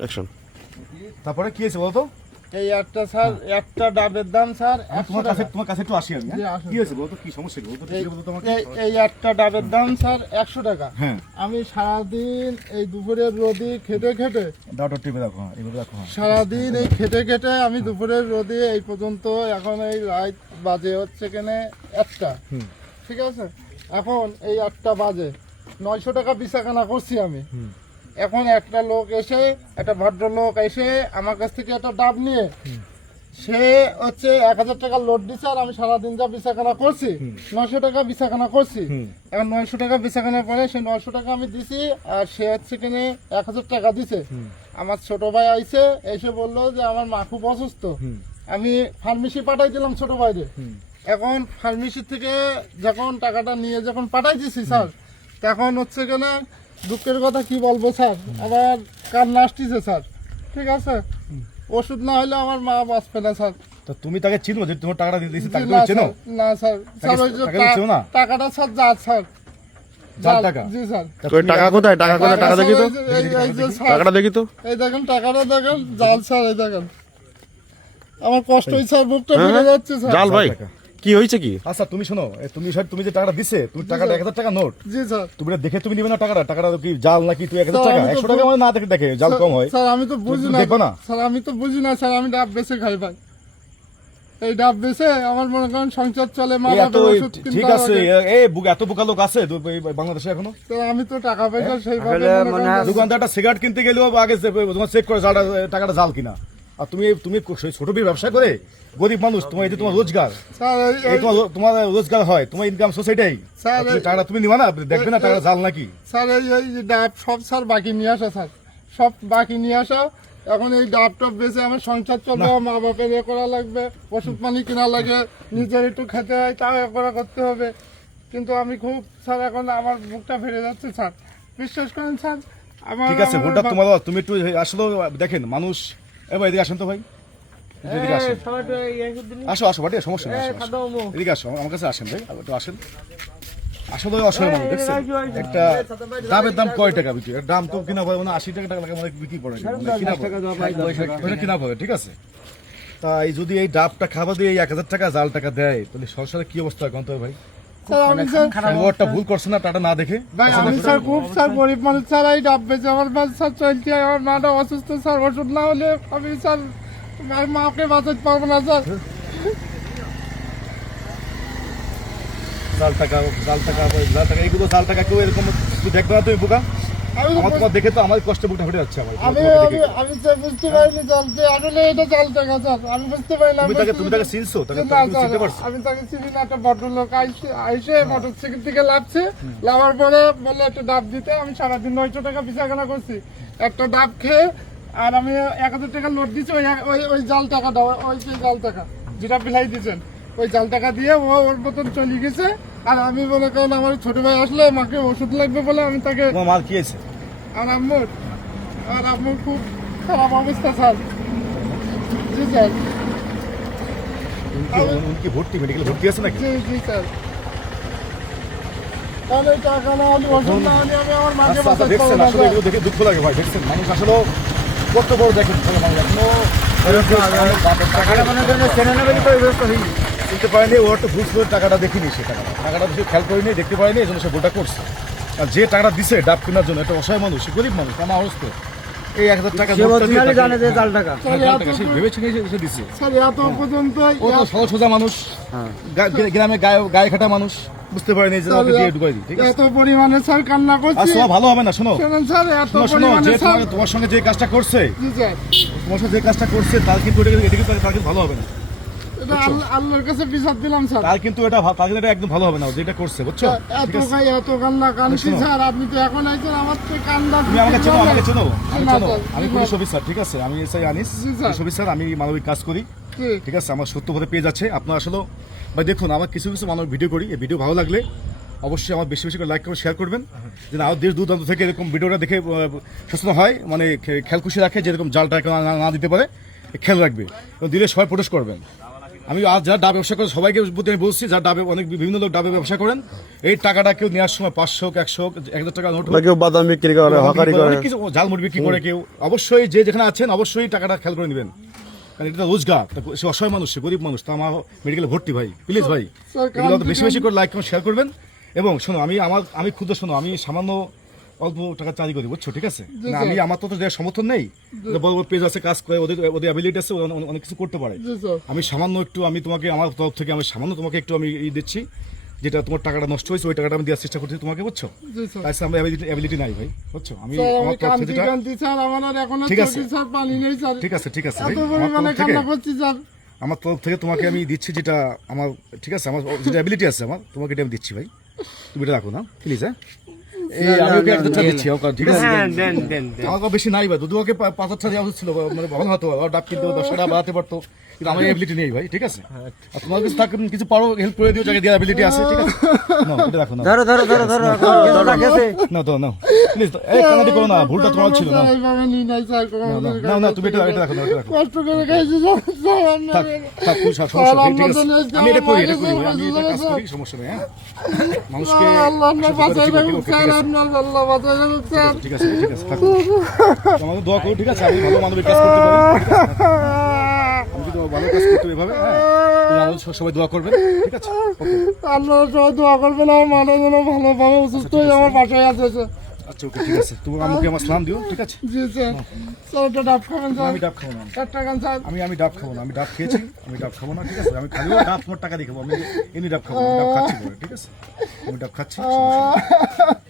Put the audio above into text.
Action. তারপরে কি হয়েছে বলতো? এই একটা স্যার, একটা ডাবের দাম স্যার তোমার 100 কাছে টাকা। তোমার কাছে একটু আসি আমি। জি, আসুন। কি হয়েছে বলতো? কি সমস্যা কি বলতো? কি বলতো তোমাকে? এই একটা ডাবের দাম স্যার 100 টাকা। হ্যাঁ, আমি সারাদিন এই দুপুরের রোদে খেটে খেটে দাওটা টিপে রাখো। হ্যাঁ, এইভাবে রাখো। হ্যাঁ, সারাদিন এই খেটে খেটে আমি দুপুরের রোদে এই পর্যন্ত এখন এই রাত বাজে হচ্ছে কেনে 1টা। ঠিক আছে, এখন এই 1টা বাজে 900 টাকা বেচাকেনা করছি আমি। এখন একটা লোক এসে, একটা ভদ্রলোক এসে আমার কাছ থেকে একটা ডাব নিয়ে সে হচ্ছে 1000 টাকা লোড দিচ্ছে, আর আমি সারাদিন যা বেচাকেনা করছি 900 টাকা বেচাকেনা করছি। এখন 900 টাকা বেচাকেনার পরে সে 900 টাকা আমি দিছি, আর সে হচ্ছে কিনে 1000 টাকা দিছে। আমার ছোট ভাই আইছে, এসে বললো যে আমার মা খুব অসুস্থ, আমি ফার্মেসি পাঠাই দিলাম ছোট ভাইরে। এখন ফার্মেসি থেকে যখন টাকাটা নিয়ে যখন পাঠাই দিছি স্যার, তখন হচ্ছে কিনা দুঃখের কথা কি বলবো স্যার, আবার কান্না আসতেছে স্যার। ঠিক আছে, ওষুধ না হলে আমার মা বাঁচবে না স্যার। তো তুমি তাকে চিনো যে তোমার টাকাটা দিয়েছি? তাকে জি, তুমি চেনো? না স্যার, স্যার ওই যে তাকে চেনো না? টাকাটা স্যার জাল স্যার, জাল টাকা? জি স্যার। কই টাকা কোথায়? টাকা কোথায়? টাকা দেখি তো, এই যে স্যার, টাকাটা দেখি তো। এই দেখেন টাকাটা দেখেন, জাল স্যার, এই দেখেন। আমার কষ্ট হচ্ছে স্যার, বুকটা ফেটে যাচ্ছে স্যার। জাল ভাই, টাকা। কি হয়েছে কি? আচ্ছা তুমি শোনো, তুমি যে টাকাটা দিছে, তুমি টাকাটা 1000 টাকা নোট, জি স্যার। তুমি এটা দেখে তুমি নিবে না টাকাটা? টাকাটা কি জাল নাকি? তুই 1000 স্যার, টাকা আমি তো 100 টাকা মানে না দেখে দেখে জাল কম হয়। স্যার আমি তো বুঝি তুমি না দেখো না? স্যার, আমি তো বুঝি না স্যার, আমি ডাব বেচে খাই ভাই। এই ডাব বেচে আমার মনে করেন সংসার চলে, মা এই এত বাবার ওষুধ ঠিক কিনতে আছে, লাগে। এই এত বোকা লোক আছে এই বাংলাদেশে এখনো? স্যার আমি তো টাকা পয়সা সেইভাবে মনে করেন- দোকানদার একটা সিগারেট কিনতে গেলেও আগে চেক করে জালটা, টাকাটা জাল কিনা। আর তুমি তুমি ছোট ব্যবসা করে গরিব মানুষ, তোমার এই যে তোমার রোজগার, স্যার এই তোমার রোজগার হয়, তোমার ইনকাম সোর্স এটাই। স্যার, টাকাটা তুমি নিবা না, দেখবে না টাকা জাল নাকি? স্যার এই ডাব সব স্যার বাকি নিয়ে আসা স্যার, সব বাকি নিয়ে আসা। এখন এই ডাব টপ বেচে আমার সংসার চলবে, মা বাপের এ করা লাগবে, ওষুধ পানি কেনা লাগে, নিজের একটু খেতে হয়, তাও এ করা করতে হবে। কিন্তু আমি খুব স্যার, এখন আমার বুকটা ফেটে যাচ্ছে স্যার, বিশ্বাস করেন স্যার। আমার ঠিক আছে, ভুলটা তোমার। তুমি একটু আসলে দেখেন মানুষ, এবার এদিকে আসেন তো ভাই, এদিকে আসেন। আসো আসো বাড়ি, সমস্যা নেই, আসো, আসো। এদিকে আসো, আমার কাছে আসেন ভাই, একটু আসেন। আসলে অসহায় মানুষ দেখছেন, একটা ডাবের দাম কয় টাকা বিক্রি? দাম তো কিনা পড়ে মানে 80 টাকা লাগে, মানে বিক্রি পড়ে না, মানে কিনা পড়ে, কিনা পড়ে। ঠিক আছে, তাই যদি এই ডাবটা খাবার দিয়ে এই 1000 টাকা জাল টাকা দেয়, তাহলে সংসারে কি অবস্থা হয় গন্ত ভাই? স্যার আমি স্যার, ওয়ার্ডটা ভুল করছে না, টাটা না দেখে। ভাই আমি স্যার খুব স্যার গরিব মানুষ স্যার, এই ডাব বেচে আমার বাস স্যার চলছে, আমার মাটা অসুস্থ স্যার, ওষুধ না হলে আমি স্যার আমার মাকে বাঁচাতে পারবো না স্যার। জাল টাকা এইগুলো জাল টাকা কেউ এরকম তুই দেখবে না? তুমি বোকা, আমি আমার তোমার দেখে তো আমার কষ্ট বুকটা ফেটে যাচ্ছে আমার। আমি আমি স্যার বুঝতে পারিনি স্যার যে আসলে এটা জাল টাকা স্যার, আমি বুঝতে পারিলাম। তুমি তাকে চিনছো? তাকে না তুমি স্যার, চিনতে পারছো? আমি তাকে চিনি না। একটা ভদ্রলোক আইসে মোটরসাইকেল থেকে লাভছে, লাভার পরে বলে একটা ডাব দিতে। আমি সারাদিন 900 টাকা বেচাকেনা করছি একটা ডাব খেয়ে, আর আমি 1000 টাকা লোড দিচ্ছি ওই জাল টাকাটা, ওই যে জাল টাকা যেটা বিলাই দিচ্ছেন, ওই জাল টাকা দিয়ে ও ওর মতন চলে গেছে। আর আমি মনে করেন আমার ছোট ভাই আসলে মাকে ওষুধ লাগবে বলে আমি তাকে, তোমার মাল কি আছে? আর আম্মুর খুব খারাপ অবস্থা স্যার। জি স্যার, উনকি ভর্তি, মেডিকেল ভর্তি আছে নাকি? জি জি স্যার। তাহলে টাকা না হলে ওষুধ না হলে আমি আমার মাকে আচ্ছা, বাঁচাতে দেখছেন পারবো না আসলে স্যার। এগুলো দেখে দুঃখ লাগে ভাই। দেখছেন মানুষ আসলে কত বড়, দেখেন মানুষ এখনো চিনতে পারেনি, ওর তো ভুল করে টাকাটা দেখিনি, সে টাকাটা বেশি খেয়াল করেনি, দেখতে পারেনি, এই জন্য সে ভুলটা করছে। আর যে টাকাটা দিছে ডাব কেনার জন্য, একটা অসহায় মানুষ, সে গরিব মানুষ, আমার অবস্থা এই 1000 টাকা জানে যে জাল টাকা, সে ভেবেছে সে দিছে। স্যার এত পর্যন্ত ও তো সহজ সোজা মানুষ, গ্রামে গায়ে খাটা মানুষ, বুঝতে পারেনি যে ওকে দিয়ে ঢুকাই দিই। ঠিক আছে, এত পরিমাণে স্যার কান্না আর করছি। শোনা ভালো হবে না। শোনো শুনুন স্যার, এত শোনো, পরিমাণে যে স্যার, তোমার সঙ্গে যে কাজটা করছে, জি স্যার, তোমার সাথে যে কাজটা করছে তার কিন্তু তার কিন্তু ভালো হবে না। এটা আল্লাহর কাছে বিচার দিলাম স্যার। তার কিন্তু এটা একদম ভালো হবে না যেটা করছে, বুঝছো? এত ভাই এত কান্না কানছি স্যার, আপনি তো এখন আইছেন আমার তো কান্না। তুমি আমাকে চেনো? না, স্যার, আমি পুলিশ অফিসার। ঠিক আছে, আমি এসআই আনিস, জি, স্যার। পুলিশ অফিসার, আমি মানবিক কাজ করি। জি, ঠিক আছে, আমার সত্য পথে পেয়ে যাচ্ছে। আপনার আসলে ভাই দেখুন, আমার কিছু মানুষ ভিডিও করি, এই ভিডিও ভালো লাগলে অবশ্যই আমার বেশি বেশি করে লাইক করে শেয়ার করবেন, যেন আরও দেশ দূরান্ত থেকে এরকম ভিডিওটা দেখে সচেতন হয়, মানে খেয়াল খুশি রাখে, যেরকম জালটা না দিতে পারে খেয়াল রাখবে, এবং দিলে সবাই প্রোটেস্ট করবেন। আমি আজ যারা ডাব ব্যবসা করে সবাইকে বলতে আমি বলছি, যারা ডাবে অনেক বিভিন্ন লোক ডাবে ব্যবসা করেন, এই টাকাটা কেউ নেওয়ার সময় 500, 100, 1000 টাকা নোট বা কেউ বাদাম বিক্রি করে, হকারি করে। অনেক কিছু ঝালমুড়ি বিক্রি করে কেউ, অবশ্যই যে যেখানে আছেন অবশ্যই টাকাটা খেয়াল করে নেবেন, কারণ এটা রোজগার। সে অসহায় মানুষ, সে গরিব মানুষ, তা আমার মেডিকেলে ভর্তি ভাই, প্লিজ ভাই এগুলো বেশি বেশি করে লাইক শেয়ার করবেন। এবং শোনো, আমি ক্ষুদ্র, শোনো, আমি সামান্য অল্প টাকা চাকরি করি, বুঝছো, ঠিক আছে? না, আমি আমার তো দেওয়ার সমর্থন নেই, বড় বড় পেজ আছে, কাজ করে, ওদের অ্যাবিলিটি আছে, ওরা অনেক কিছু করতে পারে। জি স্যার। আমি সামান্য একটু, আমি তোমাকে আমার তরফ থেকে আমি সামান্য তোমাকে একটু আমি দিচ্ছি, যেটা তোমার টাকাটা নষ্ট হয়েছে, ওই টাকাটা আমি দেওয়ার চেষ্টা করছি তোমাকে, বুঝছো? জি স্যার। তাই আমার অ্যাবিলিটি নাই ভাই, বুঝছো? আমি স্যার, আমার আমি তরফ কান্দি থেকে যেটা, কান্দি স্যার, আমার আর এখন আর ঠিক আছে। চোখে স্যার পানি নেই স্যার। ঠিক আছে, ঠিক আছে এত ভাই, আমার পরিমাণে তরফ থেকে, কান্না করছি স্যার। আমার তরফ থেকে তোমাকে আমি দিচ্ছি যেটা আমার, ঠিক আছে, আমার যেটা অ্যাবিলিটি আছে আমার, তোমাকে এটা আমি দিচ্ছি ভাই, তুমি এটা রাখো না প্লিজ। হ্যাঁ, এই আমি ওকে 1,000 টাকা দিচ্ছি, ওকে, ঠিক আছে? আমার কাছে বেশি নাই ভাই, দুধ ওকে 5,000 দেওয়া হচ্ছিল, মানে ভালো হতো, আর ডাব কিনতে 10 টাকা বাড়াতে পারতো, কিন্তু আমার অ্যাবিলিটি নেই ভাই, ঠিক আছে? আর তোমার কাছে থাকে কিছু পারো হেল্প করে দিও, যাকে দেওয়ার অ্যাবিলিটি আছে, ঠিক আছে? নাও, এটা রাখো না, ধরো ধরো ধরো ধরো না তো নাও প্লিজ, এই কানাডি করো না, ভুলটা তোমার ছিল না। স্যার, এইভাবে নিই নাই স্যার, কোনো না তুমি এটা রাখো না, এটা রাখো। কষ্ট করে খাইছি স্যার, স্যার, আমি- থাক থাক, কোনো সমস্যা নেই, ঠিক আছে? আমি এটা করি, আমি এটা কাজ করি, সমস্যা নেই। হ্যাঁ, মানুষকে আল্লাহ না বাঁচাই রাখুন ওকে, স্যার, ঠিক আছে, আপনার আল্লাহ বাঁচাই রাখুন স্যার। ঠিক আছে, ঠিক আছে, থাকো। আমাদের দোয়া করো, ঠিক আছে? আমি ভালো মানবিক কাজ করতে পারি, ঠিক আছে? আমি যদি ভালো কাজ করতে এভাবে, হ্যাঁ, তুমি আমাদের সবাই দোয়া করবেন, ঠিক আছে? ওকে, আপনারা সবাই দোয়া করবেন, আমার মাটা যেন ভালোভাবে অসুস্থ হয়ে আমার বাসায় আছে স্যার। আচ্ছা ওকে, ঠিক আছে, তুমি আমাকে আমার সালাম দিও, ঠিক আছে? জি স্যার। স্যার, একটা ডাব খাবেন স্যার? আমি ডাব খাবো না, একটা খান স্যার। আমি ডাব খাবো না, আমি ডাব খেয়েছি, আমি ডাব খাবো না, ঠিক আছে? আমি খালিও ডাব তোমার টাকা দিয়ে খাবো, আমি এমনি ডাব খাবো না, আমি ডাব খাচ্ছি পরে, ঠিক আছে? আমি ডাব খাচ্ছি, সমস্যা নেই।